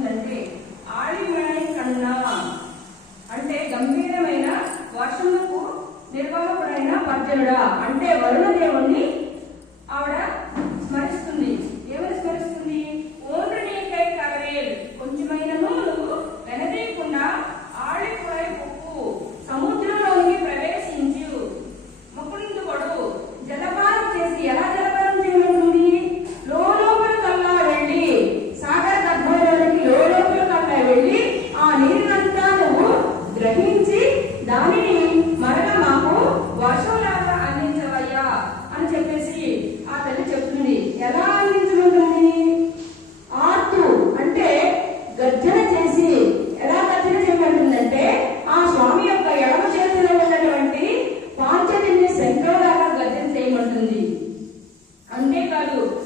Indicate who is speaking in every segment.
Speaker 1: గమనించండి ఆడిమణి కన్నా అంటే గంభీరమైన వర్షములకు నిర్వాహకుడైన పర్జనుడా. అంటే వరుణ దేవుణ్ణి ఆవిడ కాదు.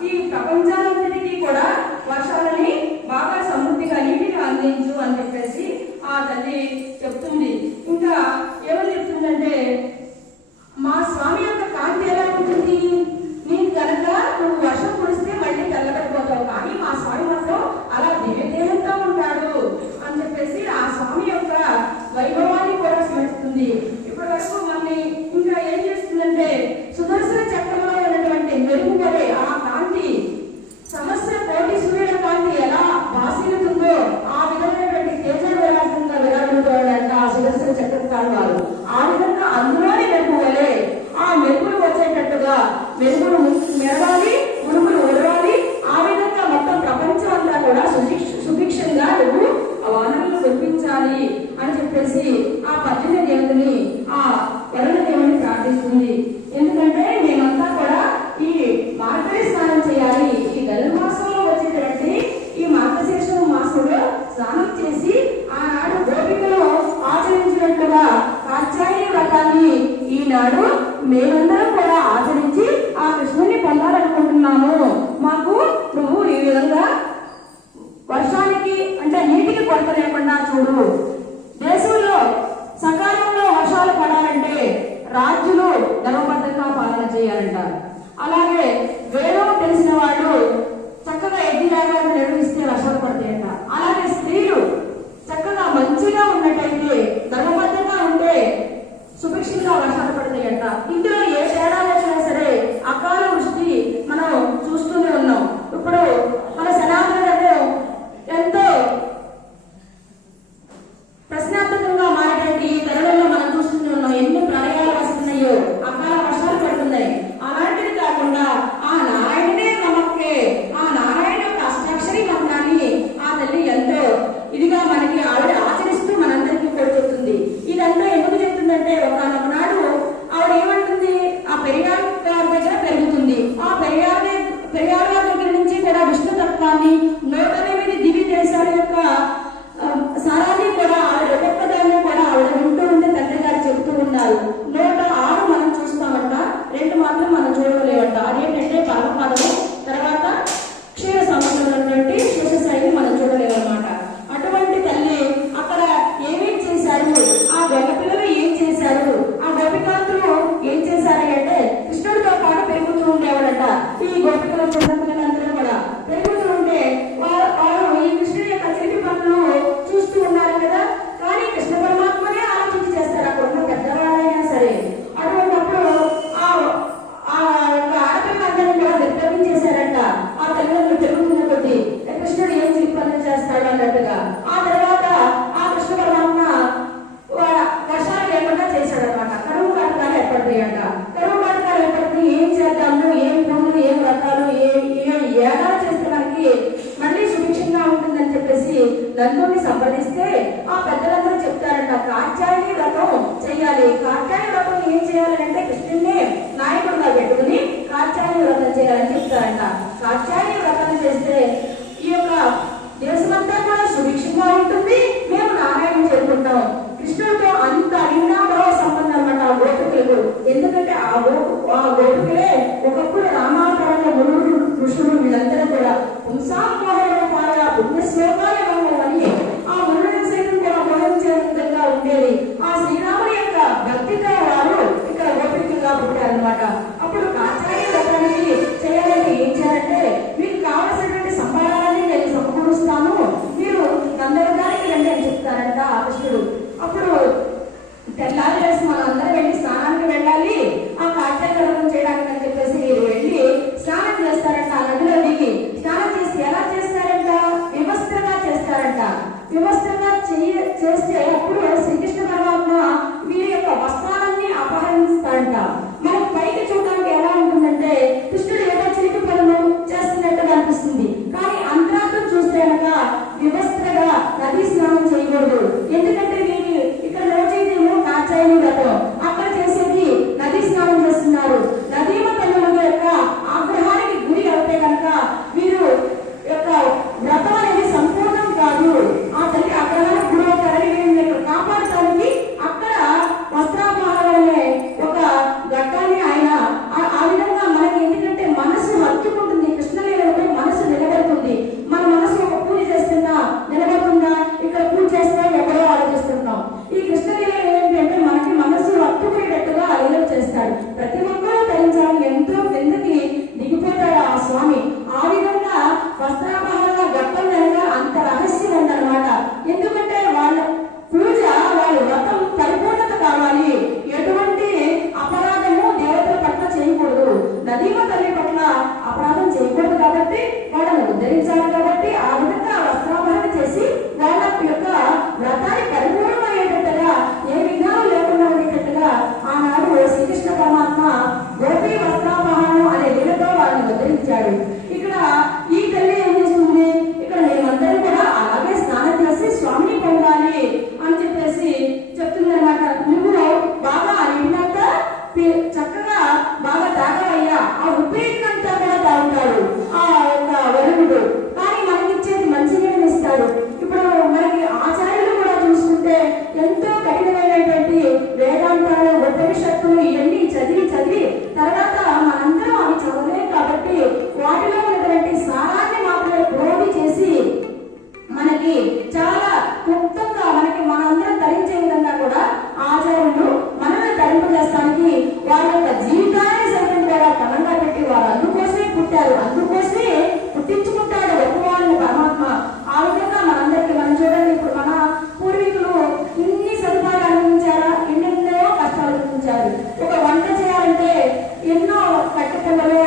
Speaker 1: तीन का కొరత లేకుండా చూడు. దేశంలో సకాలంలో వర్షాలు పడాలంటే రాజులు ధర్మబద్ధంగా పాలన చేయాలంట అలాగే వేరే తెలిసిన వాళ్ళు చక్కగా ఎన్ని రాగాలు నిర్వహిస్తే వర్షాలు పడతాయంట అయిపోయాక తర్వాత ఏం చేద్దాము? ఏం పూజలు ఏం వ్రతాలు ఏ ఏడా చేస్తే మనకి మళ్ళీ సుభిక్షంగా ఉంటుందని చెప్పేసి నందుని సంప్రదిస్తే ఆ పెద్దలందరూ చెప్తారంట కాచాయి వ్రతం చేయాలి కాచాయ వ్రతం ఏం చేయాలంటే అంటే నాయకుడుగా పెట్టుకుని కాచాయి వ్రతం చేయాలని చెప్తారంట. కాచాయి వ్రతం చేస్తే ఈ యొక్క దేశమంతా కూడా సుభిక్షంగా ఉంటుంది. మేము నారాయణ చేరుకుంటాం. కృష్ణుడితో అంత అభిన్నాభావ సంబంధం లేదు ఎందుకంటే ఆ ఓపు ఆ ఓపికలే ఒకప్పుడు రామాకరణ మునుగుడు కృష్ణుడు వీళ్ళందరూ కూడా పుంసాత్మహంలో పుణ్యశ్లోకాలు అవమానం చేయకూడదు కాబట్టి వాళ్ళను ఉద్ధరించాలి కాబట్టి ఆ విధంగా వస్త్రాభరణ చేసి వాళ్ళ యొక్క వ్రతాన్ని పరిపూర్ణమయ్యేటట్టుగా ఏ విఘ్నాలు లేకుండా ఉండేటట్టుగా ఆనాడు శ్రీకృష్ణ పరమాత్మ గోపీ వస్త్రాపహరణం అనే లీలతో వాళ్ళని ఉద్ధరించాడు.
Speaker 2: que